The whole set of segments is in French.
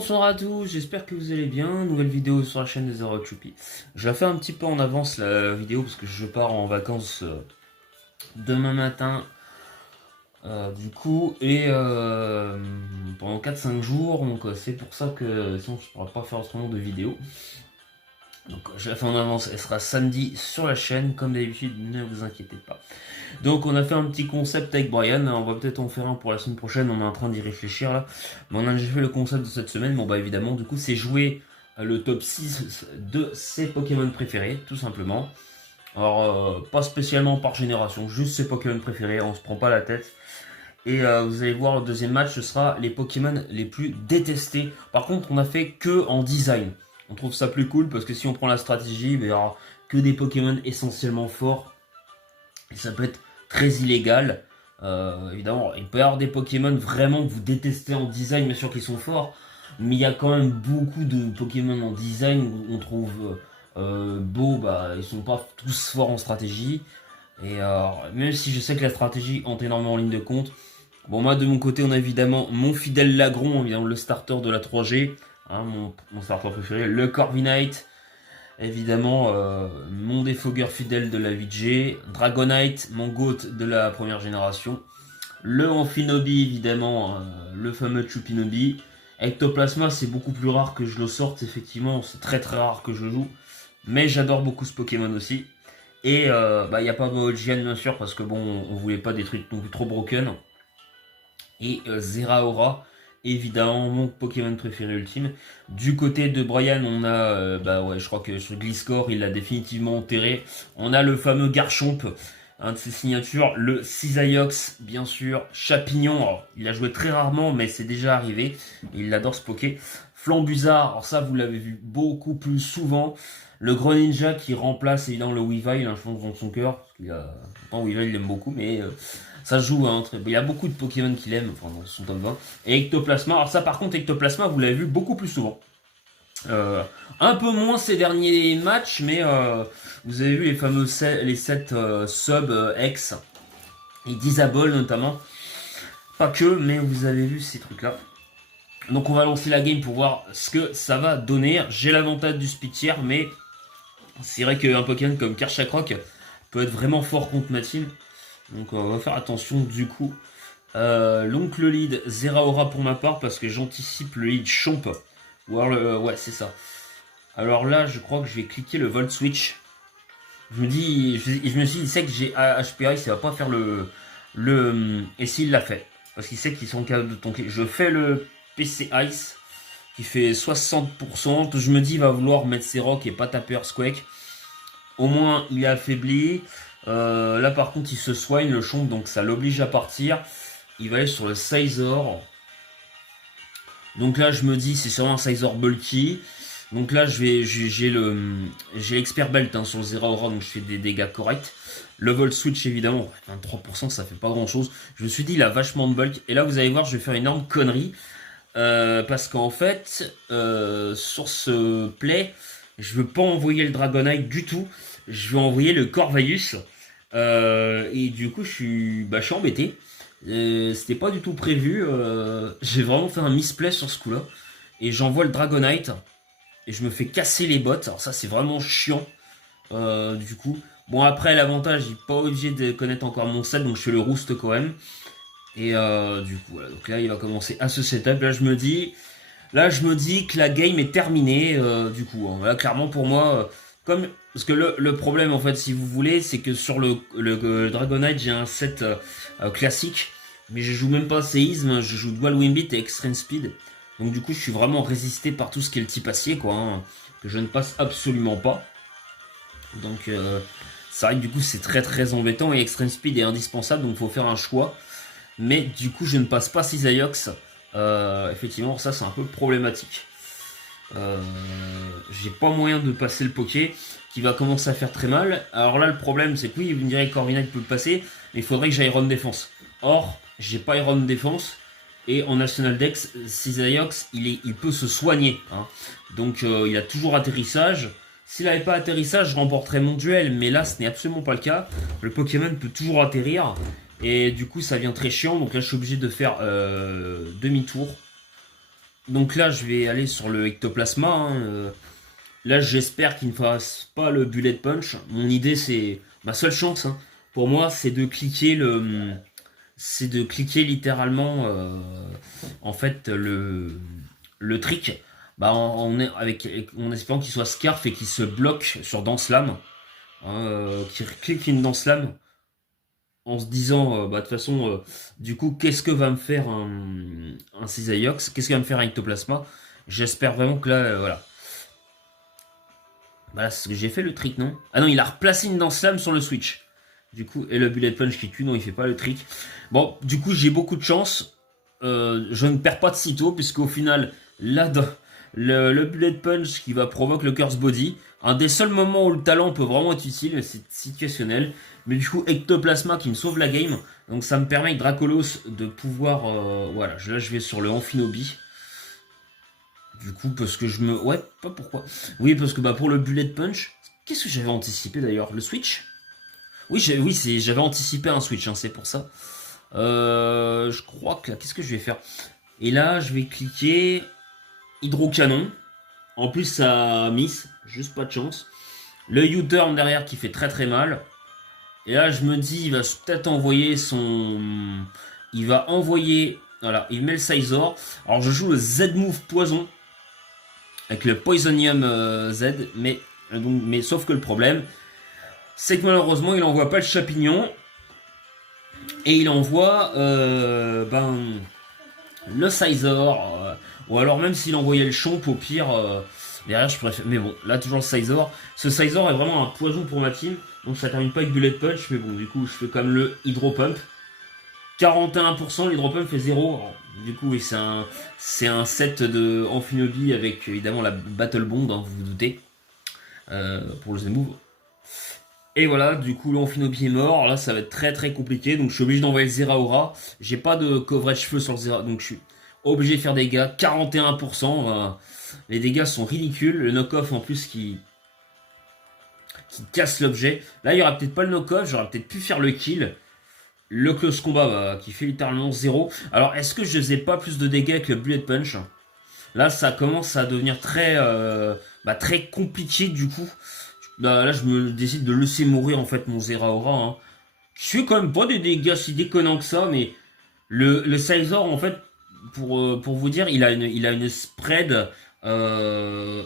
Bonsoir à tous, j'espère que vous allez bien. Nouvelle vidéo sur la chaîne de Zero Chupi. Je la fais un petit peu en avance la vidéo parce que je pars en vacances demain matin. Du coup, et pendant 4-5 jours, donc c'est pour ça que sinon je ne pourrai pas faire autrement de vidéo. Donc je la fais en avance, elle sera samedi sur la chaîne, comme d'habitude, ne vous inquiétez pas. Donc on a fait un petit concept avec Brian, on va peut-être en faire un pour la semaine prochaine, on est en train d'y réfléchir là. Mais on a déjà fait le concept de cette semaine, bon bah évidemment du coup c'est jouer le top 6 de ses Pokémon préférés, tout simplement. Alors pas spécialement par génération, juste ses Pokémon préférés, on se prend pas la tête. Et vous allez voir le deuxième match, ce sera les Pokémon les plus détestés. Par contre on a fait que en design. On trouve ça plus cool parce que si on prend la stratégie, il y aura que des Pokémon essentiellement forts. Et ça peut être très illégal. Évidemment, il peut y avoir des Pokémon vraiment que vous détestez en design, bien sûr qu'ils sont forts. Mais il y a quand même beaucoup de Pokémon en design où on trouve beau, bah ils sont pas tous forts en stratégie. Et même si je sais que la stratégie entre énormément en ligne de compte. Bon, moi de mon côté, on a évidemment mon fidèle Lagron, évidemment le starter de la 3G, hein, mon starter préféré, le Corviknight. Évidemment, mon défogueur fidèle de la 8G, Dragonite, mon GOAT de la première génération, le Amphinobi évidemment, le fameux Chupinobi. Ectoplasma, c'est beaucoup plus rare que je le sorte, effectivement, c'est très très rare que je joue, mais j'adore beaucoup ce Pokémon aussi. Et bah, il n'y a pas de Molgian bien sûr, parce que bon, on voulait pas des trucs non plus trop broken. Et Zeraora, évidemment mon Pokémon préféré ultime. Du côté de Brian, on a, bah ouais, je crois que sur Gliscor, il l'a définitivement enterré. On a le fameux Garchomp, un de ses signatures, le Cisaiox, bien sûr, Chapignon. Alors, il a joué très rarement, mais c'est déjà arrivé. Il adore ce Poké. Flambuzard, alors ça, vous l'avez vu beaucoup plus souvent. Le Greninja qui remplace évidemment le Weavile, je pense dans son cœur. Parce qu'il a... Enfin, Weavile, il aime beaucoup, mais ça se joue, hein, il y a beaucoup de Pokémon qu'il aime, enfin dans son top 20. Et Ectoplasma, alors ça par contre Ectoplasma vous l'avez vu beaucoup plus souvent. Un peu moins ces derniers matchs, mais vous avez vu les fameux les 7 sub X et Disable notamment. Pas que, mais vous avez vu ces trucs là. Donc on va lancer la game pour voir ce que ça va donner. J'ai l'avantage du Spitier, mais c'est vrai qu'un Pokémon comme Karchakroc peut être vraiment fort contre ma team. Donc on va faire attention du coup. Donc le lead Zeraora pour ma part parce que j'anticipe le lead Chomp. Ou alors ouais c'est ça. Alors là je crois que je vais cliquer le Volt Switch. Je me suis dit c'est que j'ai HP Ice, il va pas faire et s'il l'a fait. Parce qu'il sait qu'ils sont capables de tanker. Je fais le PC Ice qui fait 60%. Je me dis il va vouloir mettre ses rocks et pas taper Earthquake. Au moins il est affaibli. Là par contre il se soigne le Chomp, donc ça l'oblige à partir. Il va aller sur le Scizor. Donc là je me dis c'est sûrement un Scizor bulky. Donc là j'ai l'expert belt hein, sur le Zeraora, donc je fais des dégâts corrects. Le Volt Switch évidemment, 23% ça fait pas grand chose. Je me suis dit il a vachement de bulk. Et là vous allez voir je vais faire une énorme connerie. Parce qu'en fait sur ce play je veux pas envoyer le Dragonite du tout. Je vais envoyer le Corvus. Et du coup, je suis embêté. C'était pas du tout prévu. J'ai vraiment fait un misplay sur ce coup-là. Et j'envoie le Dragonite. Et je me fais casser les bottes. Alors ça, c'est vraiment chiant. Du coup. Bon, après, l'avantage, il n'est pas obligé de connaître encore mon set. Donc je fais le Roost quand même. Et du coup, voilà. Donc là, il va commencer à ce setup. Là, je me dis que la game est terminée. Du coup, hein. Là, clairement, pour moi... Parce que le problème en fait si vous voulez c'est que sur le Dragonite j'ai un set classique mais je joue même pas séisme, je joue Dual Wimbit et Extreme Speed donc du coup je suis vraiment résisté par tout ce qui est le type acier quoi hein, que je ne passe absolument pas donc c'est vrai que du coup c'est très très embêtant et Extreme Speed est indispensable donc il faut faire un choix mais du coup je ne passe pas Cisaiox effectivement ça c'est un peu problématique. J'ai pas moyen de passer le Poké qui va commencer à faire très mal. Alors là le problème c'est que oui vous me direz que Corviknight peut le passer mais il faudrait que j'aille Iron Défense. Or j'ai pas Iron Défense et en National Dex Cisaiox il peut se soigner hein. Donc il a toujours atterrissage. S'il n'avait pas atterrissage je remporterais mon duel mais là ce n'est absolument pas le cas. Le Pokémon peut toujours atterrir et du coup ça devient très chiant donc là je suis obligé de faire demi-tour. Donc là, je vais aller sur le ectoplasma. Hein, là, j'espère qu'il ne fasse pas le bullet punch. Mon idée, c'est ma seule chance. Hein, pour moi, c'est de cliquer littéralement, en fait, le trick. Bah, en espérant qu'il soit scarf et qu'il se bloque sur Dance Lame. Hein, qu'il clique une Dance Lame en se disant, bah, de toute façon, du coup, qu'est-ce que va me faire un Cisaiox? Qu'est-ce que va me faire un Ectoplasma? J'espère vraiment que là, voilà. Bah là, c'est ce que j'ai fait le trick, non? Ah non, il a replacé une Dance Lame sur le Switch. Du coup, et le Bullet Punch qui tue, non, il fait pas le trick. Bon, du coup, j'ai beaucoup de chance. Je ne perds pas de sitôt, puisqu'au final, là, le Bullet Punch qui va provoquer le Curse Body, un des seuls moments où le talent peut vraiment être utile, mais c'est situationnel. Mais du coup, Ectoplasma qui me sauve la game. Donc ça me permet avec Dracolos de pouvoir... voilà, là je vais sur le Amphinobi. Du coup, parce que je me... Ouais, pas pourquoi. Oui, parce que bah pour le Bullet Punch... Qu'est-ce que j'avais anticipé d'ailleurs? Le Switch? Oui, j'avais anticipé un Switch, hein, c'est pour ça. Je crois que là, qu'est-ce que je vais faire? Et là, je vais cliquer Hydrocanon. En plus, ça miss, juste pas de chance. Le U-turn derrière qui fait très très mal. Et là, je me dis, il va peut-être envoyer son... Il va envoyer... Voilà, il met le Scizor. Alors, je joue le Z-Move Poison. Avec le Poisonium Z. Mais sauf que le problème, c'est que malheureusement, il envoie pas le Chapignon. Et il envoie le Scizor. Ou alors, même s'il envoyait le Chomp, au pire... derrière, je préfère... Mais bon, là, toujours le Scizor. Ce Scizor est vraiment un poison pour ma team. Donc ça termine pas avec Bullet Punch, mais bon, du coup, je fais quand même le Hydro Pump. 41%, l'Hydro Pump fait 0. Alors, du coup, oui, c'est un set de Amphinobi avec évidemment la Battle Bond, hein, vous vous doutez, pour le Z-Move. Et voilà, du coup, l'Amphinobi est mort. Là, ça va être très très compliqué. Donc, je suis obligé d'envoyer le Zeraora. J'ai pas de coverage feu sur le Zeraora, donc je suis obligé de faire des dégâts. 41%. Les dégâts sont ridicules. Le knock-off en plus qui casse l'objet. Là, il y aura peut-être pas le knock-off, j'aurais peut-être pu faire le kill. Le close combat qui fait littéralement 0. Alors, est-ce que je faisais pas plus de dégâts que Bullet Punch? Là, ça commence à devenir très compliqué du coup. Là, je me décide de laisser mourir en fait mon Zeraora. Hein. Je fais quand même pas des dégâts si déconnants que ça, mais le Scizor en fait, pour vous dire, il a une spread, je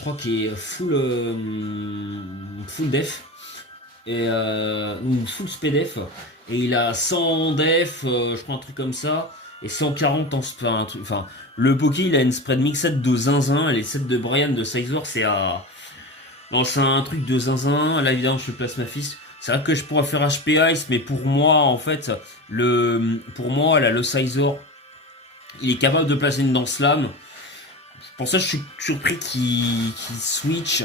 crois qu'il est full def et full speed def et il a 100 def, je crois un truc comme ça et 140 en enfin, un truc, enfin le Poké il a une spread mixette de zinzin et les sets de Brian de Scizor c'est à non c'est un truc de zinzin. Là évidemment je place ma fils. C'est vrai que je pourrais faire HP Ice, mais pour moi, en fait, le Scizor, il est capable de placer une Dance Lame. Pour ça, je suis surpris qu'il switch.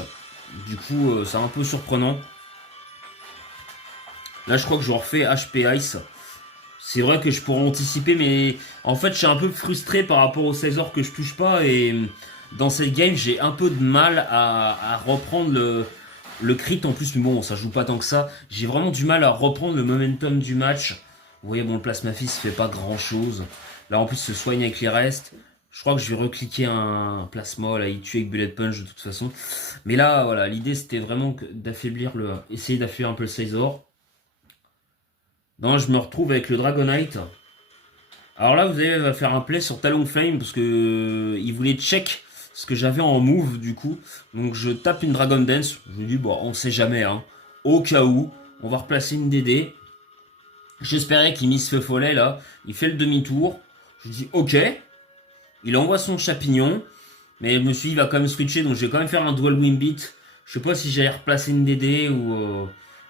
Du coup, c'est un peu surprenant. Là, je crois que je refais HP Ice. C'est vrai que je pourrais anticiper, mais en fait, je suis un peu frustré par rapport au Scizor que je touche pas. Et dans cette game, j'ai un peu de mal à reprendre le crit en plus, mais bon, ça joue pas tant que ça. J'ai vraiment du mal à reprendre le momentum du match. Vous voyez, bon, le plasma fils fait pas grand chose. Là, en plus, se soigne avec les restes. Je crois que je vais recliquer un plasma. Là, il tue avec Bullet Punch de toute façon. Mais là, voilà, l'idée c'était vraiment d'affaiblir essayer d'affaiblir un peu le Scizor. Non, je me retrouve avec le Dragonite. Alors là, vous allez, va faire un play sur Talonflame parce que il voulait check ce que j'avais en move du coup. Donc je tape une Dragon Dance. Je me dis, bon, on sait jamais, hein. Au cas où, on va replacer une DD. J'espérais qu'il mise feu follet là. Il fait le demi-tour. Je dis, ok. Il envoie son Chapignon. Mais je me suis dit, il va quand même switcher. Donc je vais quand même faire un Dual Wimbit. Je sais pas si j'allais replacer une DD ou.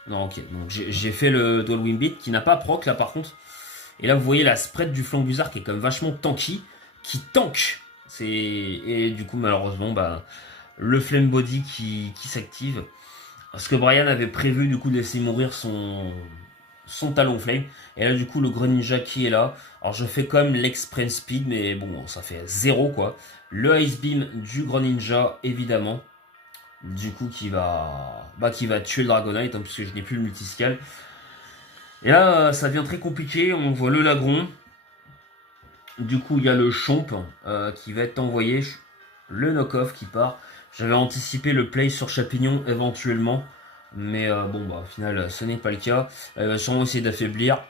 Non, ok. Donc j'ai fait le Dual Wimbit qui n'a pas proc là par contre. Et là, vous voyez la spread du Flambusard qui est quand même vachement tanky, qui tank. Et du coup, malheureusement, le Flame Body qui s'active. Parce que Brian avait prévu du coup de laisser mourir son Talonflame. Et là, du coup, le Greninja qui est là. Alors, je fais quand même l'Express Speed, mais bon, ça fait 0 quoi. Le Ice Beam du Greninja, évidemment. Du coup, qui va tuer le Dragonite, hein, puisque je n'ai plus le multiscale. Et là, ça devient très compliqué. On voit le Lagron. Du coup, il y a le Chomp qui va être envoyé, le knock-off qui part. J'avais anticipé le play sur Chapignon éventuellement, mais bon, bah, au final, ce n'est pas le cas. Elle va sûrement essayer d'affaiblir.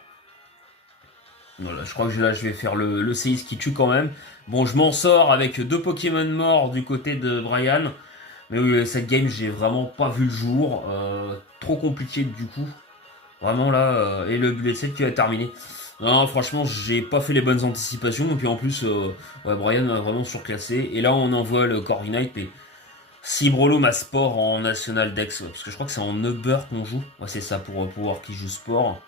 Voilà, je crois que là, je vais faire le séisme qui tue quand même. Bon, je m'en sors avec 2 Pokémon morts du côté de Brian. Mais oui, cette game, j'ai vraiment pas vu le jour. Trop compliqué du coup. Vraiment là, et le bullet set qui va terminer. Non, franchement, j'ai pas fait les bonnes anticipations. Et puis en plus, ouais, Brian a vraiment surclassé. Et là, on envoie le Corviknight. Et si Brolo m'a sport en National Dex, parce que je crois que c'est en Uber qu'on joue. Ouais, c'est ça pour pouvoir qu'il joue sport.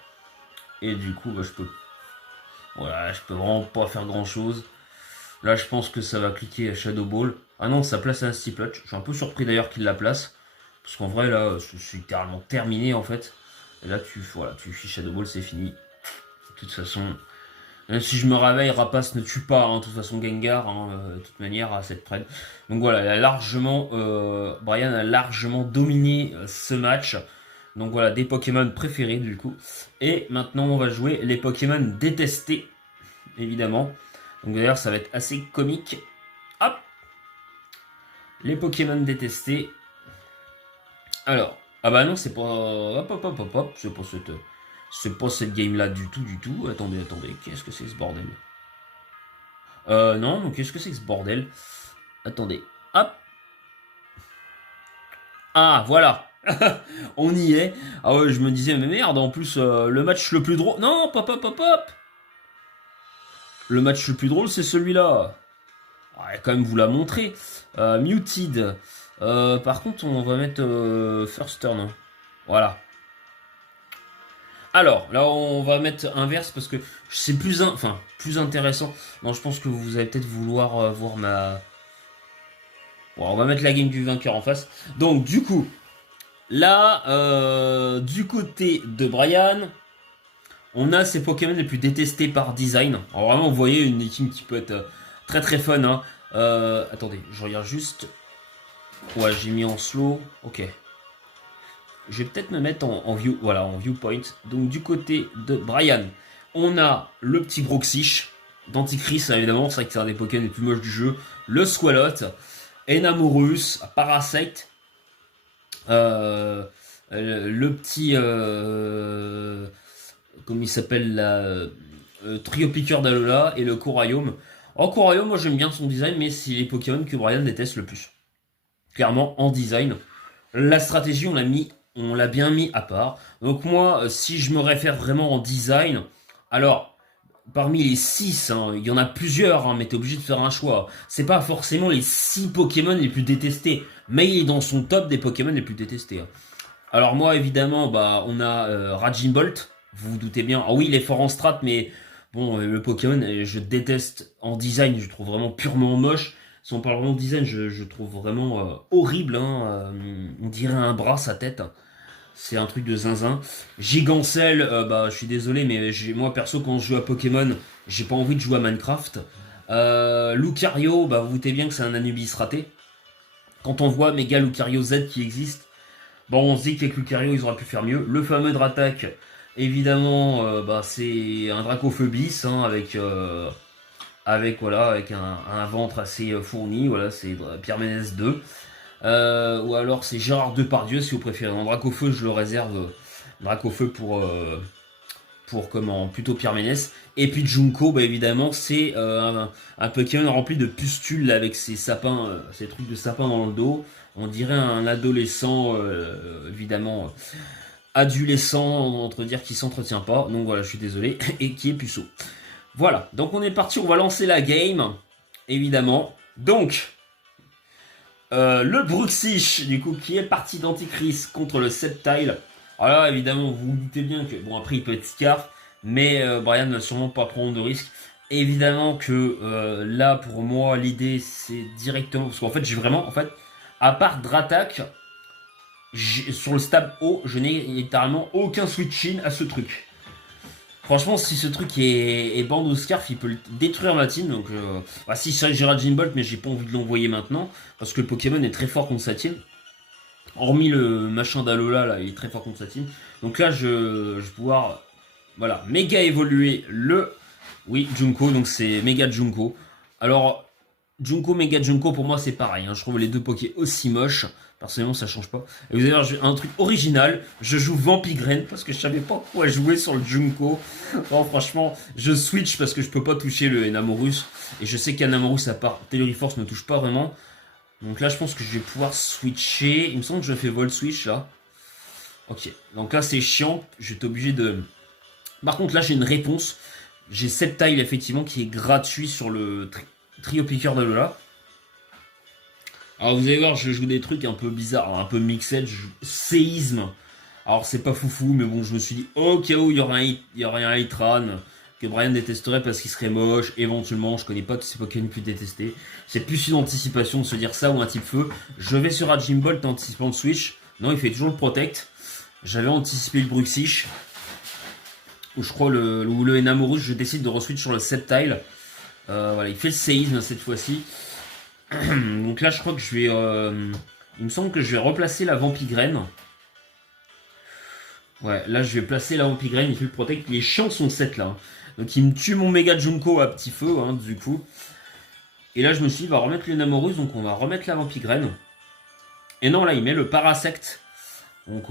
Et du coup, bah, je peux vraiment pas faire grand chose. Là, je pense que ça va cliquer à Shadow Ball. Ah non, ça place un Steepletch. Je suis un peu surpris d'ailleurs qu'il la place. Parce qu'en vrai, là, c'est littéralement terminé en fait. Et là, tu fiches Shadow Ball, c'est fini. De toute façon, même si je me réveille, Rapace ne tue pas. Hein, de toute façon, Gengar, hein, de toute manière, à cette près. Donc voilà, Brian a largement dominé ce match. Donc voilà, des Pokémon préférés du coup. Et maintenant, on va jouer les Pokémon détestés, évidemment. Donc d'ailleurs, ça va être assez comique. Hop, les Pokémon détestés. Alors, ah bah non, c'est pas... Hop, hop, hop, hop, hop. C'est pas cette game-là du tout, du tout. Attendez, qu'est-ce que c'est ce bordel? Non, donc qu'est-ce que c'est que ce bordel? Attendez, hop. Ah, voilà. On y est. Ah ouais, je me disais, mais merde, en plus, le match le plus drôle... Non, pop, pop, pop, pop. Le match le plus drôle, c'est celui-là. Ah, quand même vous la montrer. Muted. Par contre, on va mettre First Turn. Voilà. Alors, là, on va mettre inverse parce que c'est plus intéressant. Non, je pense que vous allez peut-être vouloir voir ma... Bon, on va mettre la game du vainqueur en face. Donc, du coup, là, du côté de Brian, on a ces Pokémon les plus détestés par design. Alors, vraiment, vous voyez une équipe qui peut être très très fun. Hein. Attendez, je regarde juste. Ouais, j'ai mis en slow. Ok. Je vais peut-être me mettre en view, voilà, en viewpoint. Donc du côté de Brian, on a le petit Broxich d'Antichrist, évidemment, c'est vrai que c'est un des Pokémon les plus moches du jeu. Le Swalot, Enamorus, Parasite, le petit, comment il s'appelle là, Trio Piqueur d'Alola et le Corayome. En Corayome, moi j'aime bien son design, mais c'est les Pokémon que Brian déteste le plus. Clairement, en design. La stratégie, on l'a bien mis à part. Donc moi, si je me réfère vraiment en design, alors, parmi les 6, hein, il y en a plusieurs, hein, mais t'es obligé de faire un choix. C'est pas forcément les 6 Pokémon les plus détestés, mais il est dans son top des Pokémon les plus détestés. Hein. Alors moi, évidemment, bah, on a Raging Bolt, vous vous doutez bien. Ah oui, il est fort en strat, mais bon, le Pokémon, je déteste en design, je le trouve vraiment purement moche. Si on parle vraiment de design, je trouve vraiment horrible. Hein, on dirait un bras, sa tête. C'est un truc de zinzin. Gigancel, bah, je suis désolé, mais moi perso, quand je joue à Pokémon, j'ai pas envie de jouer à Minecraft. Lucario, bah, vous vous doutez bien que c'est un Anubis raté. Quand on voit Mega Lucario Z qui existe, bon, on se dit qu'avec Lucario, ils auraient pu faire mieux. Le fameux Dratak, évidemment, bah, c'est un Dracophobis, hein, avec un ventre assez fourni. Voilà, c'est Pierre Ménès 2. Ou alors c'est Gérard Depardieu si vous préférez. En Dracofeu, je le réserve. Dracofeu pour comment plutôt Pierre Ménès. Et puis Junko, bah évidemment, c'est un Pokémon rempli de pustules là, avec ses sapins, ces trucs de sapin dans le dos. On dirait un adolescent, évidemment, adolescent, entre dire qui s'entretient pas. Donc voilà, je suis désolé, et qui est puceau. Voilà, donc on est parti, on va lancer la game, évidemment. Donc, le Bruxich, du coup, qui est parti d'Antichrist contre le Sceptile. Alors là, évidemment, vous vous doutez bien que, bon, après, il peut être Scarf, mais Brian ne va sûrement pas prendre de risque. Évidemment que là, pour moi, l'idée, c'est directement... Parce qu'en fait, j'ai vraiment, à part Dratak, sur le stab haut, je n'ai littéralement aucun switch-in à ce truc. Franchement, si ce truc est bande au scarf, il peut détruire ma team. Donc, bah, si j'ai Raging Bolt, mais j'ai pas envie de l'envoyer maintenant. Parce que le Pokémon est très fort contre sa team. Hormis le machin d'Alola, là, il est très fort contre sa team. Donc là, je vais pouvoir, voilà, méga évoluer le Oui, Junko, donc c'est Mega Junko. Alors, Junko, Mega Junko, pour moi, c'est pareil. Hein. Je trouve les deux Pokés aussi moches. Personnellement, ça change pas. Et vous allez voir, un truc original. Je joue Vampigren parce que je savais pas quoi jouer sur le Junko. Non, franchement, je switch parce que je peux pas toucher le Enamorus. Et je sais qu'Enamorus, à part Telluriforce, ne touche pas vraiment. Donc là, je pense que je vais pouvoir switcher. Il me semble que je fais Volt Switch là. Ok, donc là, c'est chiant. Je vais être obligé de. Par contre, là, j'ai une réponse. J'ai Sceptile, effectivement, qui est gratuit sur le Trio Piqueur d'Alola. Alors, vous allez voir, je joue des trucs un peu bizarres, un peu mixed. Je joue Séisme. Alors, c'est pas foufou, mais bon, je me suis dit, au cas où il y aurait un Hitran que Brian détesterait parce qu'il serait moche. Éventuellement, je connais pas tous ces Pokémon plus détestés. C'est plus une anticipation de se dire ça ou un type feu. Je vais sur Raging Bolt en anticipant le switch. Non, il fait toujours le Protect. J'avais anticipé le Bruxish. Ou je crois le Enamorus, je décide de reswitch sur le Sceptile. Voilà, il fait le séisme cette fois-ci. Donc là, je crois que je vais. Il me semble que je vais replacer la Vampigraine. Ouais, là, je vais placer la Vampigraine. Il fait le protect. Les chiants sont 7 là. Donc il me tue mon Mega Junko à petit feu, hein, du coup. Et là, je me suis dit, va remettre l'Enamorus. Donc on va remettre la Vampigraine. Et non, là, il met le Parasect. Donc,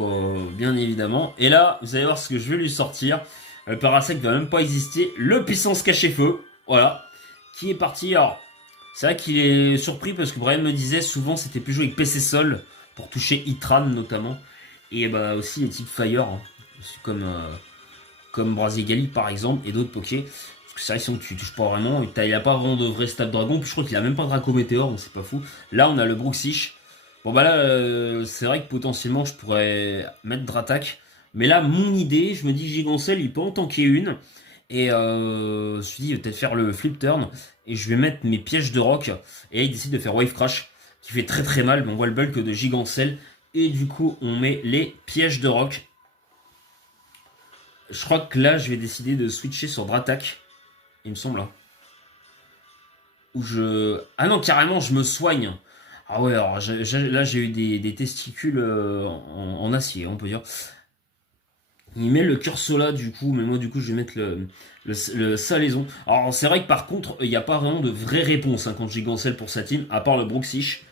bien évidemment. Et là, vous allez voir ce que je vais lui sortir. Le Parasect ne va même pas exister. Le puissance caché feu. Voilà. Qui est parti. Alors, c'est vrai qu'il est surpris parce que Brian me disait souvent c'était plus joué avec PC Sol pour toucher Hitran notamment. Et bah aussi les types Fire. Hein, comme Brasigali par exemple. Et d'autres Pokés. Parce que c'est vrai que sinon tu touches pas vraiment. Il n'y a pas vraiment de vrai Stab Dragon. Puis je crois qu'il a même pas Draco Météor. Donc c'est pas fou. Là on a le Bruxish. Bon bah là c'est vrai que potentiellement je pourrais mettre Dratak. Mais là, mon idée, je me dis Gigancel, il peut en tanker une. Et je me suis dit, peut-être faire le flip turn. Et je vais mettre mes pièges de rock. Et là, il décide de faire Wave Crash, qui fait très très mal. Mais on voit le bulk de Gigancel. Et du coup, on met les pièges de rock. Je crois que là, je vais décider de switcher sur Dratak. Il me semble. Hein. Où je. Ah non, carrément, je me soigne. Ah ouais, alors là, j'ai eu des testicules en acier, on peut dire. Il met le Cursola du coup, mais moi du coup je vais mettre le Salaison. Alors c'est vrai que par contre, il n'y a pas vraiment de vraie réponse hein, contre Gigancel pour sa team, à part le Bruxish.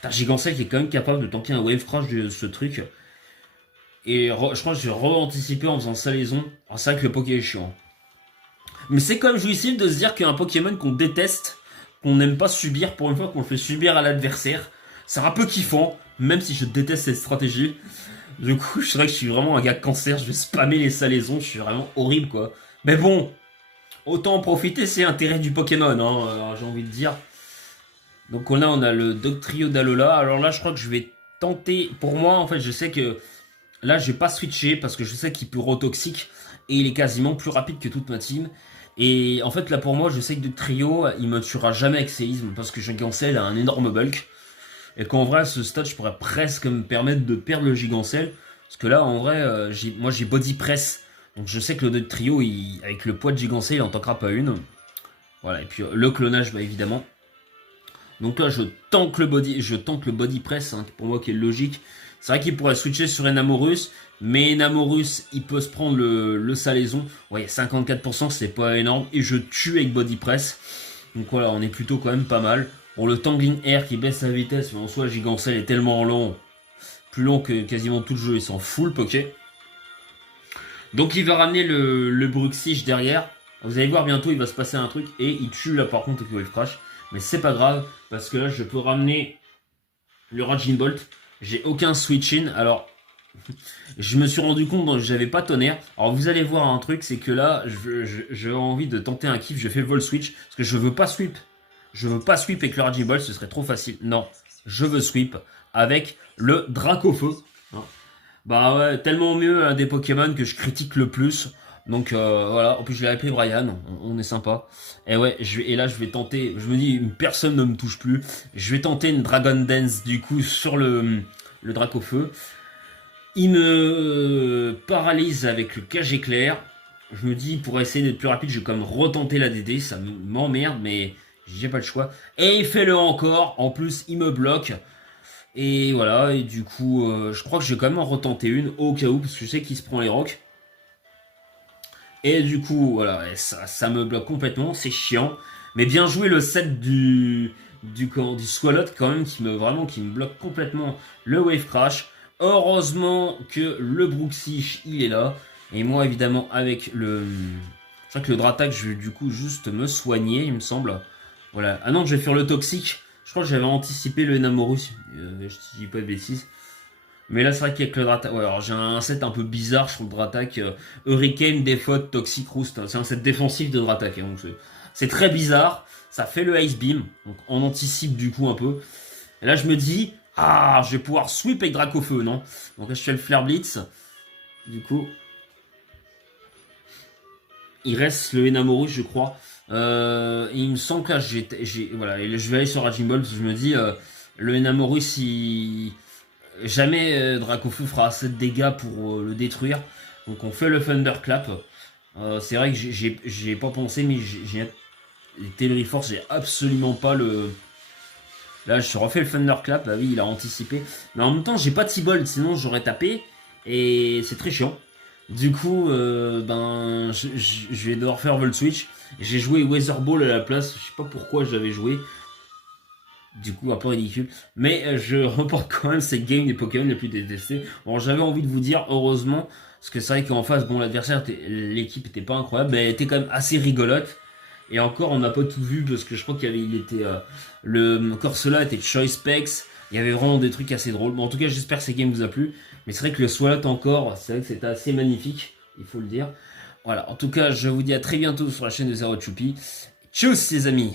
T'as Gigancel qui est quand même capable de tanker un Wave Crash de ce truc. Et je crois que je vais re-anticiper en faisant Salaison. Alors c'est vrai que le Poké est chiant. Mais c'est quand même jouissif de se dire qu'il y a un Pokémon qu'on déteste, qu'on n'aime pas subir, pour une fois qu'on le fait subir à l'adversaire. C'est un peu kiffant, même si je déteste cette stratégie. Du coup, je dirais que je suis vraiment un gars cancer, je vais spammer les salaisons, je suis vraiment horrible quoi. Mais bon, autant en profiter, c'est l'intérêt du Pokémon, hein, j'ai envie de dire. Donc là, on a le Dugtrio d'Alola. Alors là, je crois que je vais tenter. Pour moi, en fait, je sais que là, je vais pas switcher parce que je sais qu'il peut re-toxique et il est quasiment plus rapide que toute ma team. Et en fait, là pour moi, je sais que Dugtrio, il me tuera jamais avec séisme parce que Gigancel a un énorme bulk. Et qu'en vrai, à ce stade, je pourrais presque me permettre de perdre le Gigancel. Parce que là, en vrai, moi j'ai Body Press. Donc je sais que le Trio, avec le poids de Gigancel, il en tankera pas une. Voilà, et puis le clonage, bah évidemment. Donc là, je tank le body Press, hein, pour moi qui est logique. C'est vrai qu'il pourrait switcher sur Enamorus. Mais Enamorus, il peut se prendre le Salaison. Ouais, 54%, c'est pas énorme. Et je tue avec Body Press. Donc voilà, on est plutôt quand même pas mal. Bon, le Tangling Air qui baisse sa vitesse, mais en soi, Gigancel est tellement long, plus long que quasiment tout le jeu, il s'en fout le Poké. Donc il va ramener le Bruxish derrière. Vous allez voir bientôt, il va se passer un truc et il tue là par contre avec le Wave Crash. Mais c'est pas grave, parce que là, je peux ramener le Raging Bolt. J'ai aucun switch-in, alors je me suis rendu compte que j'avais pas tonnerre. Alors vous allez voir un truc, c'est que là, j'ai envie de tenter un kiff, je fais Vol Switch, parce que je veux pas sweep. Je veux pas sweep avec le Raging Ball, ce serait trop facile. Non, je veux sweep avec le Dracofeu. Bah ouais, tellement mieux un des Pokémon que je critique le plus. Donc voilà, en plus je l'ai appelé Brian, on est sympa. Et ouais, et là je vais tenter, je me dis personne ne me touche plus. Je vais tenter une Dragon Dance du coup sur le Dracofeu. Il me paralyse avec le cage éclair. Je me dis pour essayer d'être plus rapide, je vais quand même retenter la DD, ça m'emmerde mais j'ai pas le choix. Et il fait le encore. En plus, il me bloque. Et voilà. Et du coup, je crois que je vais quand même en retenter une au cas où. Parce que je sais qu'il se prend les rocs. Et du coup, voilà, et ça me bloque complètement, c'est chiant. Mais bien joué le set du Swalot quand même, qui me bloque complètement le Wave Crash. Heureusement que le Brooksy, il est là. Et moi, évidemment, avec le... Je crois que le Dratak, je vais du coup juste me soigner, il me semble. Voilà. Ah non, je vais faire le Toxique. Je crois que j'avais anticipé le Enamoru, je dis pas de bêtises. Mais là, c'est vrai qu'avec le Dratak, ouais, alors j'ai un set un peu bizarre sur le Dratak. Hurricane, Default, Toxic Roost. C'est un set défensif de Dratak. Hein, donc c'est très bizarre. Ça fait le Ice Beam. Donc on anticipe du coup un peu. Et là, je me dis, ah, je vais pouvoir sweep avec Dracofeu, non? Donc là, je fais le Flare Blitz. Du coup, il reste le Enamoru, je crois. Il me semble que là, voilà, et je vais aller sur Raging Ball parce que je me dis, le Enamoru, si jamais Dracofeu fera assez de dégâts pour le détruire. Donc on fait le Thunderclap. C'est vrai que j'ai pas pensé, mais j'ai Tailory Force, j'ai absolument pas le. Là, je refais le Thunderclap. Bah oui, il a anticipé. Mais en même temps, j'ai pas T-Bolt, sinon j'aurais tapé. Et c'est très chiant. Du coup, ben, je vais devoir faire Volt Switch. J'ai joué Weather Ball à la place. Je sais pas pourquoi j'avais joué. Du coup, un peu ridicule. Mais je remporte quand même cette game des Pokémon les plus détestés. Bon, j'avais envie de vous dire, heureusement, parce que c'est vrai qu'en face, bon, l'adversaire, l'équipe était pas incroyable, mais elle était quand même assez rigolote. Et encore, on n'a pas tout vu, parce que je crois il était... le Corsola était Choice Specs. Il y avait vraiment des trucs assez drôles. Bon, en tout cas, j'espère que cette game vous a plu. Mais c'est vrai que le Swalot encore, c'est vrai que c'était assez magnifique, il faut le dire. Voilà, en tout cas, je vous dis à très bientôt sur la chaîne de Zero Choupi. Tchuss les amis!